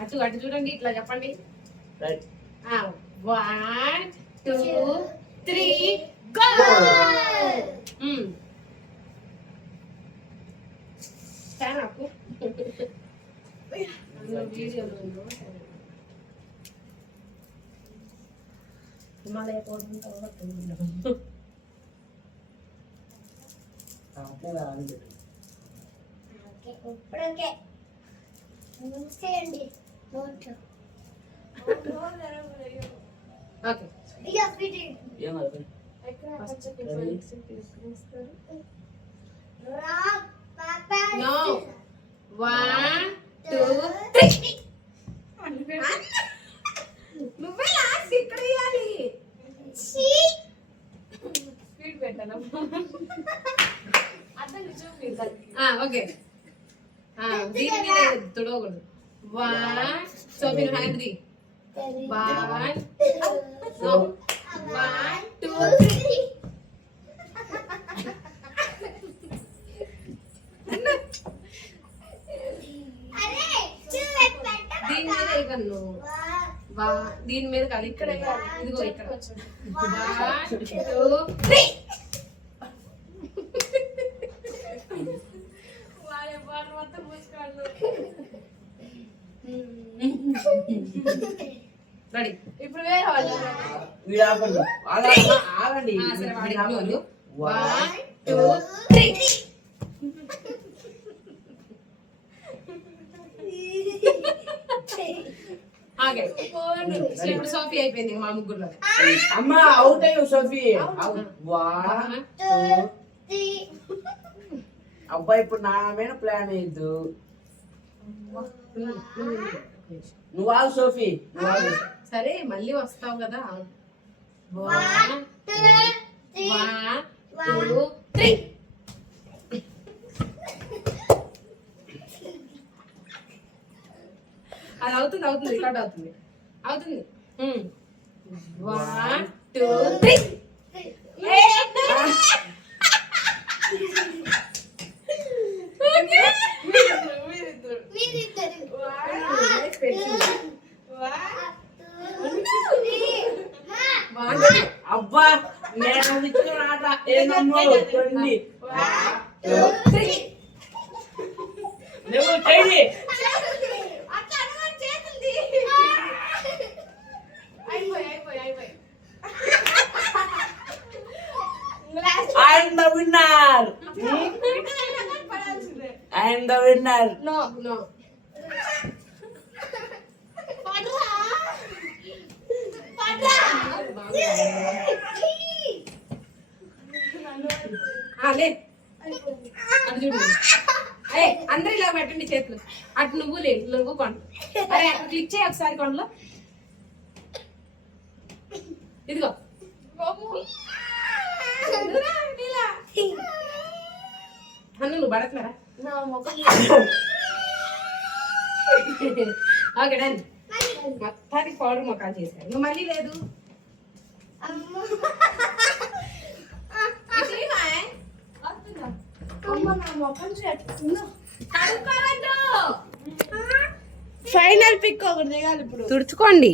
అటు అటు చూడండి, ఇట్లా చెప్పండి. 1 2 3 గో. నాకు వీడియోలో హిమాలయ పోతుందో No. 1 2 3. నువ్వే లాస్ట్ ఇక్కడ ఇయాలి. స్పీడ్ పెట్టాలా? అతను చూపిద్దా. ఓకే. దీని మీద తుడవకూడదు. 1 సో మీరు హ్యాండ్ 3. 1 no 1 2 3. దీని మీద ఇవ్వను. దీని మీద కాదు, ఇక్కడ ఇదిగో ఇక్కడ. 1 2 3. రెడీ. ఇప్పుడు వేరే వాళ్ళు ఆగండి. 1 2 3. ఇప్పుడు సోఫీ అయిపోయింది మా ముగ్గురులో. అమ్మ అవుట్ అయ్యు సోఫీ. 1 2 3. అబ్బా ఇప్పుడు నా మీద ప్లాన్ అయ్యద్దు. నువ్వు ఆగు సోఫీ. సరే మళ్ళీ వస్తావు కదా. 1 2 3. అది అవుతుంది రికార్డ్ అవుతుంది. 1 2 3. అబ్బా నేను ఇచ్చిన ఆట ఏనమ్మో తొండి. 1 2 3. నువ్వు చేయి. I am the winner. I am the winner. No. అందరూ ఇలా పెట్టండి చేతులు. అటు నువ్వు కొండ. అరే అక్కడ క్లిక్ చేయి ఒకసారి కొండలో. ఇదిగో అన్న నువ్వు పడట్లేరా? Okay done. మొత్తానికి పౌడర్ మొక్కలు చేశారు. నువ్వు మళ్ళీ లేదు. ఫైనల్ పిక్ ఒకటి దిగాలి ఇప్పుడు. తుడుచుకోండి.